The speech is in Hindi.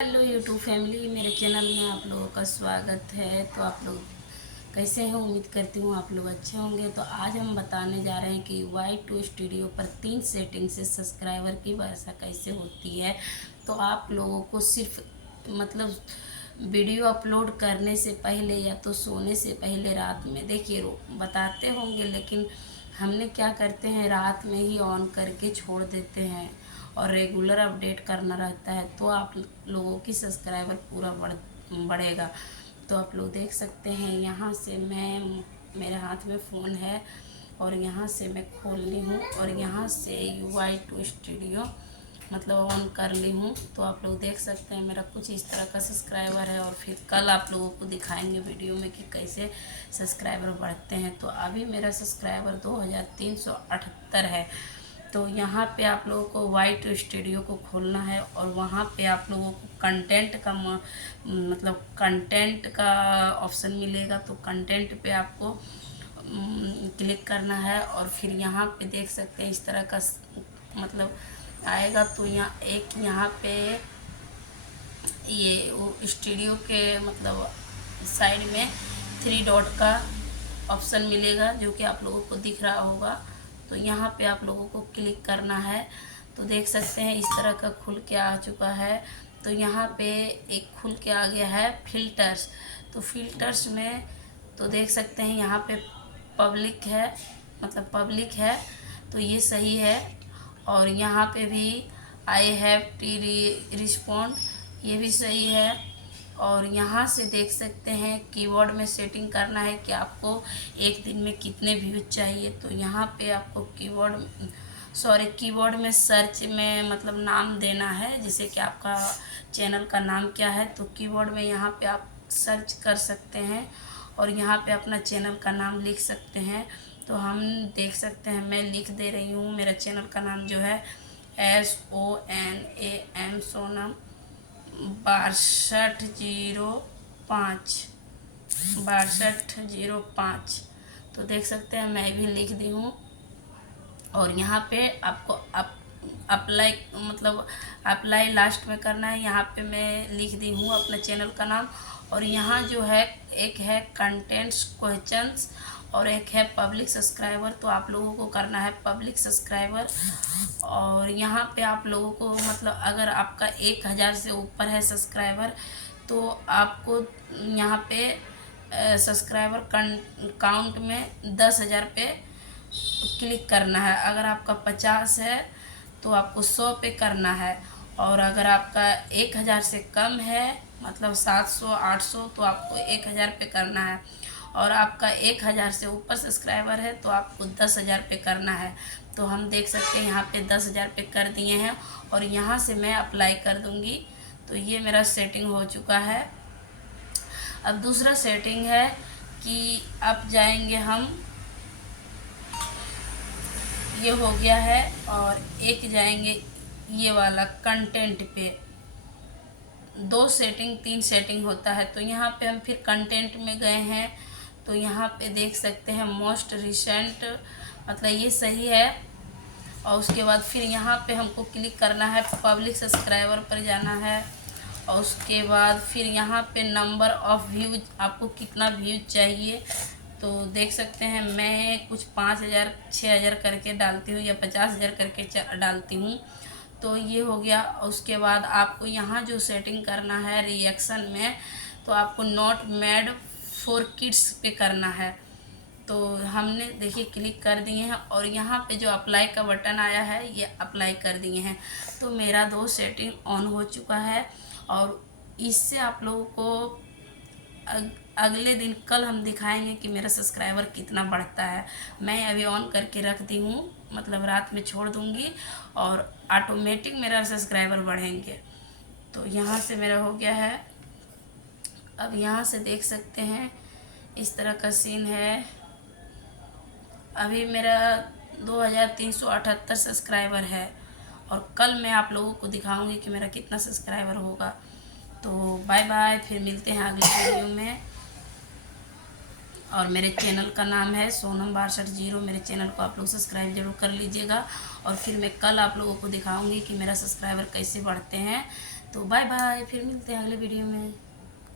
हेलो यूट्यूब फैमिली, मेरे चैनल में आप लोगों का स्वागत है। तो आप लोग कैसे हैं? उम्मीद करती हूँ आप लोग अच्छे होंगे। तो आज हम बताने जा रहे हैं कि Y2 स्टूडियो पर 3 सेटिंग से सब्सक्राइबर की वर्षा कैसे होती है। तो आप लोगों को सिर्फ वीडियो अपलोड करने से पहले या तो सोने से पहले रात में देखिए बताते होंगे, लेकिन हमने क्या करते हैं, रात में ही ऑन करके छोड़ देते हैं और रेगुलर अपडेट करना रहता है। तो आप लोगों की सब्सक्राइबर पूरा बढ़ेगा। तो आप लोग देख सकते हैं, यहाँ से मेरे हाथ में फ़ोन है और यहाँ से मैं खोल ली हूँ और यहाँ से Y2 स्टूडियो ऑन कर ली हूँ। तो आप लोग देख सकते हैं मेरा कुछ इस तरह का सब्सक्राइबर है और फिर कल आप लोगों को दिखाएंगे वीडियो में कि कैसे सब्सक्राइबर बढ़ते हैं। तो अभी मेरा सब्सक्राइबर 2378 है। तो यहाँ पे आप लोगों को Y2 स्टूडियो को खोलना है और वहाँ पे आप लोगों को कंटेंट का ऑप्शन मिलेगा। तो कंटेंट पे आपको क्लिक करना है और फिर यहाँ पे देख सकते हैं इस तरह का आएगा। तो यहाँ पे ये वो स्टूडियो के साइड में 3 डॉट का ऑप्शन मिलेगा, जो कि आप लोगों को दिख रहा होगा। तो यहाँ पे आप लोगों को क्लिक करना है। तो देख सकते हैं इस तरह का खुल के आ चुका है। तो यहाँ पे एक खुल के आ गया है फिल्टर्स। तो फिल्टर्स में तो देख सकते हैं यहाँ पे पब्लिक है, तो ये सही है। और यहाँ पे भी आई हैव टी रिस्पॉन्ड, ये भी सही है। और यहाँ से देख सकते हैं कीवर्ड में सेटिंग करना है कि आपको एक दिन में कितने व्यूज चाहिए। तो यहाँ पे आपको कीवर्ड में सर्च में नाम देना है, जैसे कि आपका चैनल का नाम क्या है। तो कीवर्ड में यहाँ पे आप सर्च कर सकते हैं और यहाँ पे अपना चैनल का नाम लिख सकते हैं। तो हम देख सकते हैं, मैं लिख दे रही हूँ। मेरा चैनल का नाम जो है SONAM सोनम 6205। तो देख सकते हैं मैं भी लिख दी हूँ। और यहाँ पे आपको अप्लाई लास्ट में करना है। यहाँ पे मैं लिख दी हूँ अपने चैनल का नाम। और यहाँ जो है एक है कंटेंट्स क्वेश्चंस और एक है पब्लिक सब्सक्राइबर। तो आप लोगों को करना है पब्लिक सब्सक्राइबर। और यहाँ पे आप लोगों को अगर आपका 1000 से ऊपर है सब्सक्राइबर, तो आपको यहाँ पे सब्सक्राइबर काउंट में 10,000 पे क्लिक करना है। अगर आपका 50 है तो आपको 100 पे करना है। और अगर आपका 1000 से कम है 700-800, तो आपको 1000 पे करना है। और आपका 1000 से ऊपर सब्सक्राइबर है तो आपको 10,000 पे करना है। तो हम देख सकते हैं यहाँ पे 10,000 पे कर दिए हैं और यहाँ से मैं अप्लाई कर दूँगी। तो ये मेरा सेटिंग हो चुका है। अब दूसरा सेटिंग है कि अब जाएंगे हम, ये हो गया है। और एक जाएंगे ये वाला कंटेंट पे। 3 सेटिंग होता है। तो यहाँ पे हम फिर कंटेंट में गए हैं। तो यहाँ पे देख सकते हैं मोस्ट रिसेंट, ये सही है। और उसके बाद फिर यहाँ पे हमको क्लिक करना है, पब्लिक सब्सक्राइबर पर जाना है। और उसके बाद फिर यहाँ पे नंबर ऑफ व्यूज, आपको कितना व्यूज चाहिए। तो देख सकते हैं मैं कुछ 5,000 6,000 करके डालती हूँ या 50,000 करके डालती हूँ। तो ये हो गया। उसके बाद आपको यहाँ जो सेटिंग करना है रिएक्शन में, तो आपको नॉट मेड फॉर किड्स पे करना है। तो हमने देखिए क्लिक कर दिए हैं और यहाँ पे जो अप्लाई का बटन आया है ये अप्लाई कर दिए हैं। तो मेरा 2 सेटिंग ऑन हो चुका है। और इससे आप लोगों को अगले दिन कल हम दिखाएंगे कि मेरा सब्सक्राइबर कितना बढ़ता है। मैं अभी ऑन करके रख दी हूँ, रात में छोड़ दूँगी और ऑटोमेटिक मेरा सब्सक्राइबर बढ़ेंगे। तो यहाँ से मेरा हो गया है। अब यहाँ से देख सकते हैं इस तरह का सीन है। अभी मेरा 2378 सब्सक्राइबर है और कल मैं आप लोगों को दिखाऊंगी कि मेरा कितना सब्सक्राइबर होगा। तो बाय बाय, फिर मिलते हैं अगले वीडियो में। और मेरे चैनल का नाम है सोनम 6205। मेरे चैनल को आप लोग सब्सक्राइब जरूर कर लीजिएगा। और फिर मैं कल आप लोगों को दिखाऊंगी कि मेरा सब्सक्राइबर कैसे बढ़ते हैं। तो बाय बाय, फिर मिलते हैं अगले वीडियो में।